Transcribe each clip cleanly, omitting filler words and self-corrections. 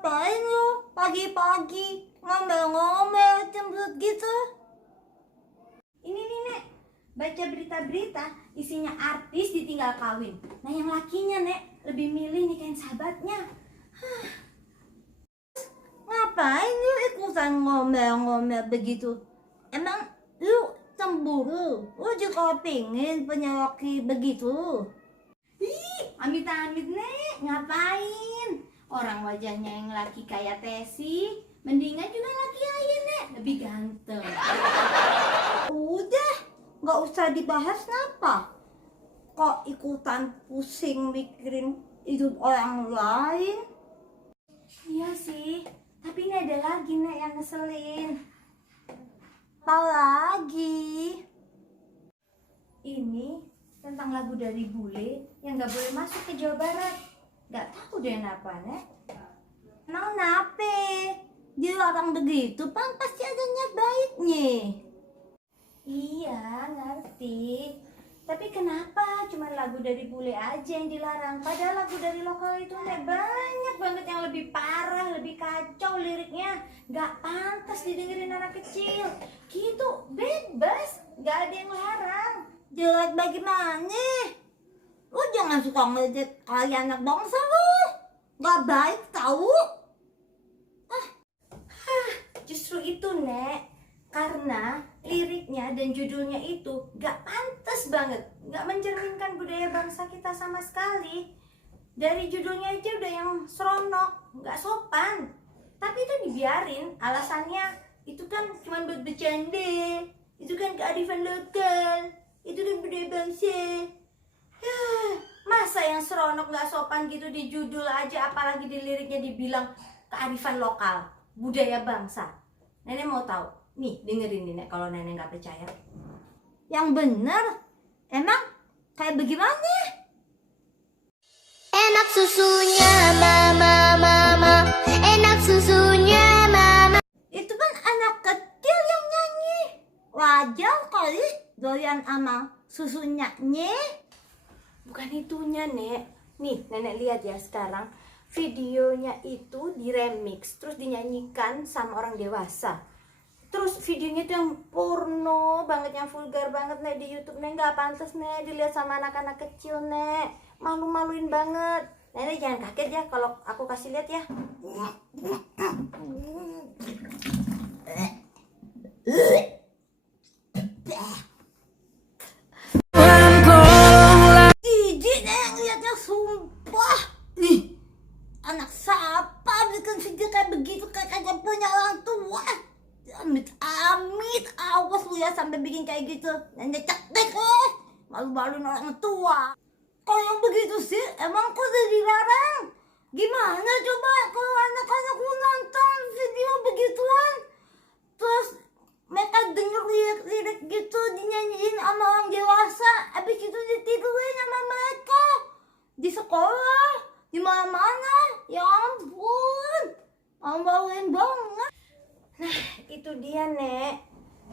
Ngapain lu pagi-pagi ngomel-ngomel cemberut gitu? Ini nih Nek, baca berita-berita isinya artis ditinggal kawin. Nah yang lakinya Nek lebih milih nikahin sahabatnya. Ngapain lu ikutan ngomel-ngomel begitu? Emang lu cemburu? Lu juga pingin punya laki begitu? Ih, amit-amit Nek, ngapain? Orang wajahnya yang laki kayak Tesi, mendingan juga laki aja Nek, lebih ganteng. Udah, nggak usah dibahas kenapa? Kok ikutan pusing mikirin hidup orang lain? Iya sih, tapi ini ada lagi Nek yang ngeselin. Apa lagi? Ini tentang lagu dari bule yang gak boleh masuk ke Jawa Barat. Gak tahu deh kenapa Nek. Emang nape? Dilarang begitu, kan pasti ada niat baiknya. Iya, ngerti. Tapi kenapa cuma lagu dari bule aja yang dilarang? Padahal lagu dari lokal itu Nek, banyak banget yang lebih parah, lebih kacau liriknya. Gak pantas didengerin anak kecil. Gitu, bebas, gak ada yang larang. Jelek bagaimana? Lu jangan suka ngejek kalian anak bangsa lu. Gak baik tahu. Justru itu Nek, karena liriknya dan judulnya itu gak pantas banget, gak mencerminkan budaya bangsa kita sama sekali. Dari judulnya aja udah yang seronok, gak sopan. Tapi itu dibiarin, alasannya itu kan cuma buat bercanda, itu kan kearifan lokal, itu kan budaya bangsa. Masa yang seronok gak sopan gitu di judul aja, apalagi di liriknya dibilang kearifan lokal, budaya bangsa. Nenek mau tahu? Nih, dengerin nih Nek, kalau Nenek nggak percaya. Yang bener, emang kayak bagaimana? Enak susunya mama mama, enak susunya mama. Itu kan anak kecil yang nyanyi. Wajar kali doyan ama susunya nye. Bukan itunya Nek. Nih, Nenek lihat ya sekarang. Videonya itu diremix, terus dinyanyikan sama orang dewasa. Terus videonya itu yang porno banget, yang vulgar banget Nek di YouTube Nek. Nggak pantas Nek dilihat sama anak-anak kecil Nek. Malu-maluin banget. Nenek jangan kaget ya kalau aku kasih lihat ya. Jijik deh ngeliatnya, sumpah. Ih, anak siapa bikin video kayak begitu, kayak kagak punya orang tua. Amit-amit, awas lu ya sampai bikin kayak gitu. Nenek cekek malu-maluin orang tua. Kalau yang begitu sih, emang kok udah dilarang? Gimana coba kalau anak-anak lu nonton video begituan, terus mereka denger lirik-lirik gitu dinyanyiin sama orang dewasa, habis itu ditidurin sama mereka di sekolah, di mana-mana. Ya ampun, malu-maluin banget. Nah, itu dia Nek.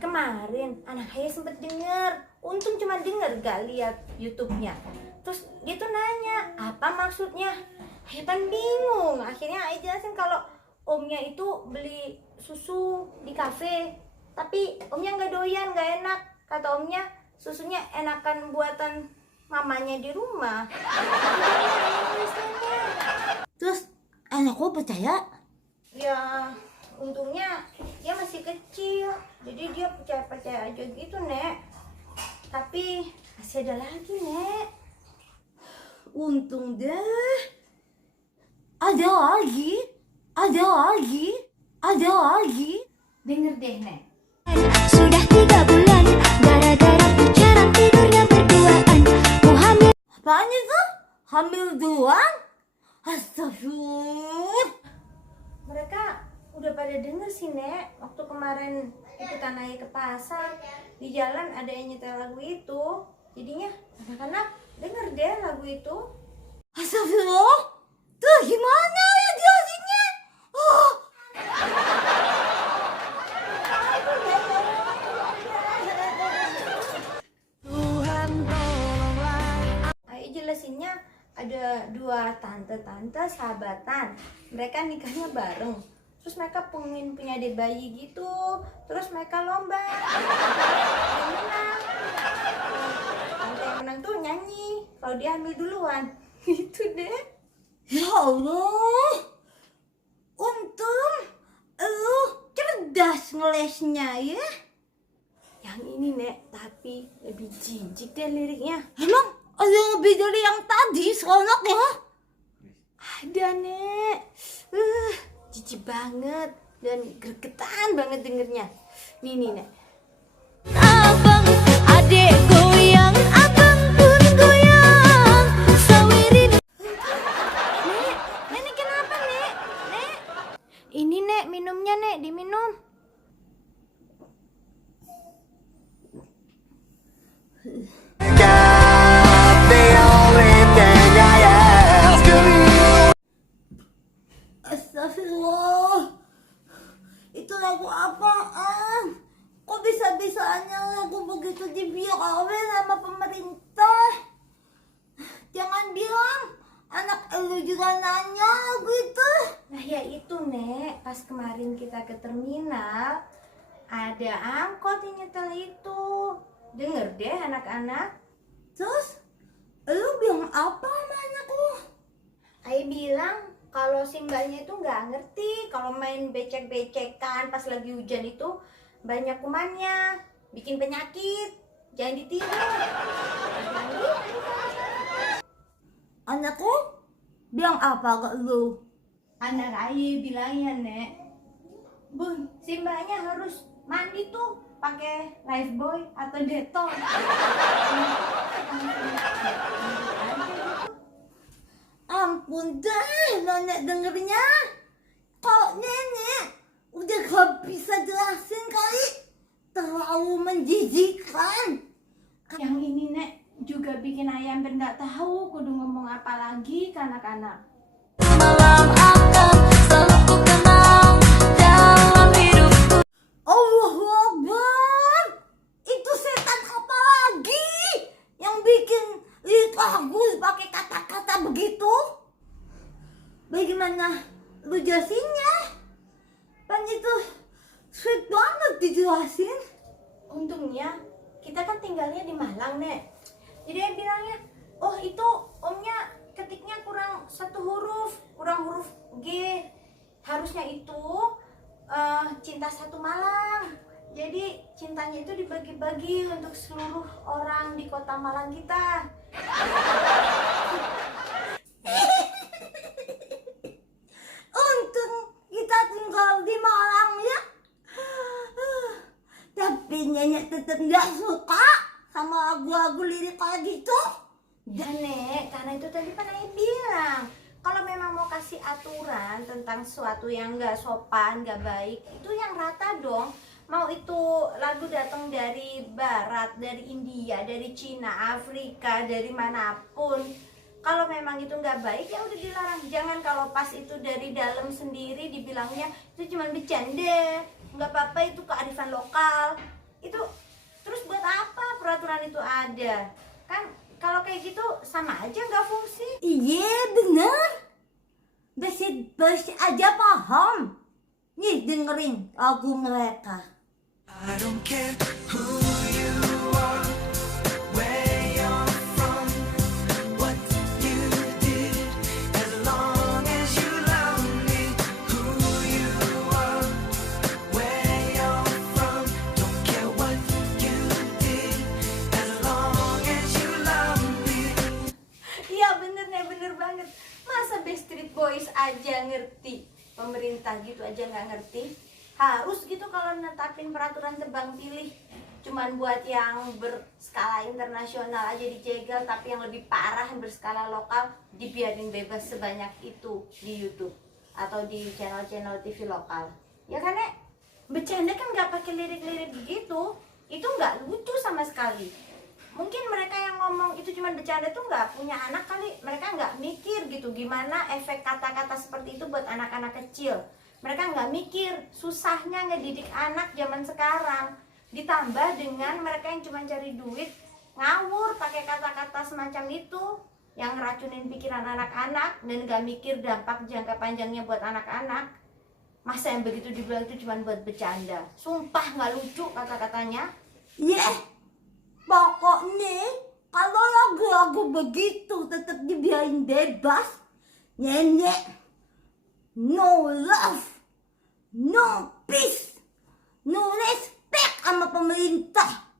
Kemarin anak saya sempet denger. Untung cuma denger, gak lihat YouTube-nya. Terus dia tuh nanya, apa maksudnya? Saya kan bingung. Akhirnya Ayah jelasin kalau omnya itu beli susu di kafe, tapi omnya nggak doyan, nggak enak. Kata omnya, susunya enakan buatan mamanya di rumah. Terus anakku percaya? Ya, untungnya dia masih kecil, jadi dia percaya-percaya aja gitu Nek. Tapi masih ada lagi Nek. Untung deh. Ada lagi, ada lagi, ada lagi. Denger deh Nek. Sudah 3 bulan gara-gara pacaran tidurnya berduaan. Mau hamil. Apaan itu? Hamil doang? Astagfirullah. Mereka udah pada denger sih Nek. Waktu kemarin ikutan Ayah ke pasar, di jalan ada yang nyetel lagu itu. Jadinya anak-anak denger deh lagu itu. Astagfirullah. Tuh gimana ya jelasinnya? Oh. Ayah jelasinnya ada 2 tante tante sahabatan, mereka nikahnya bareng, terus mereka pengen punya adik bayi gitu, terus mereka lomba, yang menang, tante yang menang tuh nyanyi kalau dia hamil duluan, gitu deh. Ya Allah, untung lu cerdas ngelesnya ya. Yang ini Nek, tapi lebih jijik deh liriknya. Emang ada yang lebih dari yang tadi, seronok ya? Ada Nek, jijik banget dan gregetan banget dengernya. Nih Nek. Abang, adik goyang, abang pun goyang. Sawirin. Nek kenapa Nek? Ini Nek minumnya Nek, diminum. Astagfirullah, itu lagu apaan? Kok bisa-bisanya lagu begitu diviralin sama pemerintah? Jangan bilang anak elu juga nanya lagu itu. Nah ya itu Nek, pas kemarin kita ke terminal, ada angkot yang nyetel itu. Denger deh anak-anak. Terus, elu bilang apa sama anak lu? Ayah bilang kalau si mbaknya itu nggak ngerti kalau main becek-becekan pas lagi hujan itu banyak kumannya, bikin penyakit, jangan ditiru. Anak lu bilang apa ke lu? Anak ayah bilangnya Nek, Bun, si mbaknya harus mandi tuh pakai Lifebuoy atau Dettol. Ampun deh, nenek dengernya. Kok nenek udah gak bisa jelasin kali? Terlalu menjijikkan. Yang ini Nek juga bikin ayah hampir nggak tahu kudu ngomong apa lagi ke anak-anak. Malam akan selalu ku kenang dalam hidupku. Allahu Akbar. Itu setan apa lagi yang bikin lirik lagu pakai kata-kata begitu? Bagaimana lu jelasinnya? Kan itu sweet banget dijelasin. Untungnya kita kan tinggalnya di Malang Nek. Jadi ayah bilangnya, oh itu omnya ketiknya kurang satu huruf, kurang huruf G. Harusnya itu cinta satu Malang. Jadi cintanya itu dibagi-bagi untuk seluruh orang di kota Malang kita. Untung kita tinggal di Malang ya. Tapi nenek tetap gak suka sama lagu-lagu lirik kayak gitu. Ya Nek, karena itu tadi kan ayah bilang kalau memang mau kasih aturan tentang sesuatu yang nggak sopan, nggak baik, itu yang rata dong. Mau itu lagu datang dari Barat, dari India, dari Cina, Afrika, dari manapun. Kalau memang itu nggak baik ya udah dilarang. Jangan kalau pas itu dari dalam sendiri dibilangnya itu cuma bercanda, nggak apa-apa itu kearifan lokal. Itu terus buat apa peraturan itu ada? Kan kalau kayak gitu sama aja nggak fungsi. Iya bener. Bes aja paham. Nih dengerin lagu mereka. I don't care who you are, where you're from, what you did, as long as you love me. Who you are, where you're from, don't care what you did, as long as you love me. Iya bener nih, bener banget. Masa Backstreet Boys aja ngerti, pemerintah gitu aja nggak ngerti? Harus gitu kalau netapin peraturan tebang pilih. Cuman buat yang berskala internasional aja dijegal, tapi yang lebih parah yang berskala lokal dibiarin bebas sebanyak itu di YouTube atau di channel-channel TV lokal. Ya kan Nek? Bercanda kan nggak pakai lirik-lirik begitu, itu nggak lucu sama sekali. Mungkin mereka yang ngomong itu cuma bercanda tuh nggak punya anak kali, mereka nggak mikir gitu gimana efek kata-kata seperti itu buat anak-anak kecil. Mereka nggak mikir susahnya ngedidik anak zaman sekarang, ditambah dengan mereka yang cuma cari duit ngawur pakai kata-kata semacam itu. yang ngeracunin pikiran anak-anak dan gak mikir dampak jangka panjangnya buat anak-anak. Masa yang begitu dibilang itu cuma buat bercanda? Sumpah gak lucu kata-katanya. Pokoknya kalau lagu-lagu begitu tetap dibiarin bebas, nenek no love, no peace, no respect sama pemerintah.